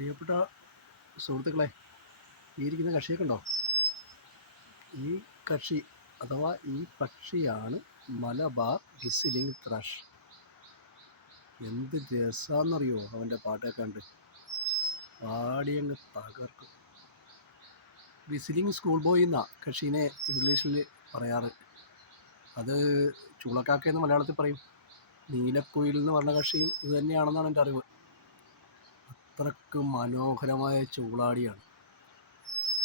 പ്രിയപ്പെട്ട സുഹൃത്തുക്കളെ ഈ ഇരിക്കുന്ന കക്ഷിയൊക്കെ ഉണ്ടോ? ഈ കക്ഷി അഥവാ ഈ പക്ഷിയാണ് മലബാർ വിസിലിംഗ് ത്രഷ്. എന്ത് രസാന്നറിയോ അവന്റെ പാട്ടൊക്കെ കണ്ട്. പാടിയങ്ങ് തകർക്കും. വിസിലിംഗ് സ്കൂൾ ബോയ് എന്ന കക്ഷീനെ ഇംഗ്ലീഷിൽ പറയാറ്. അത് ചൂളക്കാക്ക എന്ന് മലയാളത്തിൽ പറയും. നീലക്കുയിൽ എന്ന് പറഞ്ഞ കക്ഷിയും ഇത് തന്നെയാണെന്നാണ് എന്റെ അറിവ്. അത്രയ്ക്ക് മനോഹരമായ ചൂളാടിയാണ്.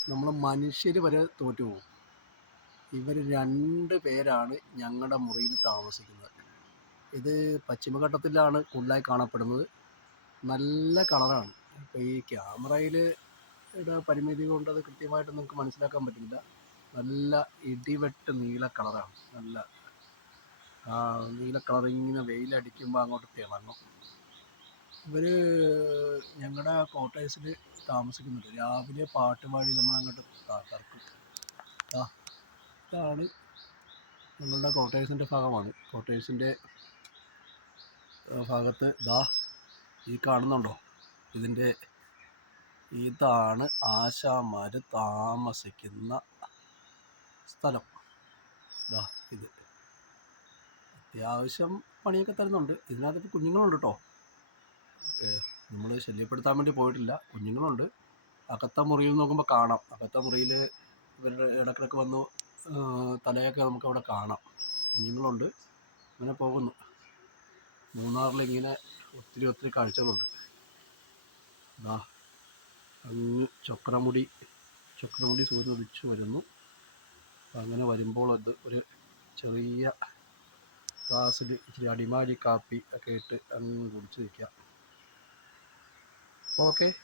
നമ്മൾ മനുഷ്യർ വരെ തോറ്റു തോറ്റുപോകും ഇവർ രണ്ട് പേരാണ് ഞങ്ങളുടെ മുറിയിൽ താമസിക്കുന്നത്. ഇത് പശ്ചിമഘട്ടത്തിലാണ് കൂടുതലായി കാണപ്പെടുന്നത്. നല്ല കളറാണ്. ഇപ്പോൾ ഈ ക്യാമറയിൽ പരിമിതി കൊണ്ട് അത് കൃത്യമായിട്ട് നമുക്ക് മനസ്സിലാക്കാൻ പറ്റില്ല നല്ല ഇടിവെട്ട് നീല കളറാണ്. നല്ല നീല കളർ ഇങ്ങനെ വെയിലടിക്കുമ്പോൾ അങ്ങോട്ട് തിളങ്ങും. ഇവർ ക്വാർട്ടേഴ്സിൽ താമസിക്കുന്നുണ്ട്. രാവിലെ പാട്ട് പാടി നമ്മളങ്ങോട്ട് അങ്ങോട്ട് ആ ഇതാണ് ഞങ്ങളുടെ ക്വാർട്ടേഴ്സിന്റെ ഭാഗമാണ്. ക്വാർട്ടേഴ്സിന്റെ ഭാഗത്ത് ദാ ഈ കാണുന്നുണ്ടോ? ഇതിന്റെ ഇതാണ് ആശാന്മാർ താമസിക്കുന്ന സ്ഥലം. ദാ ഇത്. അത്യാവശ്യം പണിയൊക്കെ തരുന്നുണ്ട്. ഇതിനകത്ത് കുഞ്ഞുങ്ങളുണ്ട് കേട്ടോ നമ്മൾ ശല്യപ്പെടുത്താൻ വേണ്ടി പോയിട്ടില്ല. കുഞ്ഞുങ്ങളുണ്ട്. അകത്ത മുറിയിൽ നോക്കുമ്പോൾ കാണാം. അകത്ത മുറിയിൽ ഇവരുടെ ഇടക്കിടക്ക് വന്നു തലയൊക്കെ നമുക്ക് അവിടെ കാണാം. കുഞ്ഞുങ്ങളുണ്ട്. അങ്ങനെ പോകുന്നു. മൂന്നാറിൽ ഇങ്ങനെ ഒത്തിരി ഒത്തിരി കാഴ്ചകളുണ്ട്. ദാ അങ്ങ് ചക്രമുടി ചക്രമുടി സൂര്യൻ ഉദിച്ചു വരുന്നു. അങ്ങനെ വരുമ്പോൾ അത് ഒരു ചെറിയ ഗ്ലാസ്സിൽ ഇച്ചിരി അടിമാലി കാപ്പി ഒക്കെ ഇട്ട് അങ്ങ് കുടിച്ച് നിൽക്കാം okay.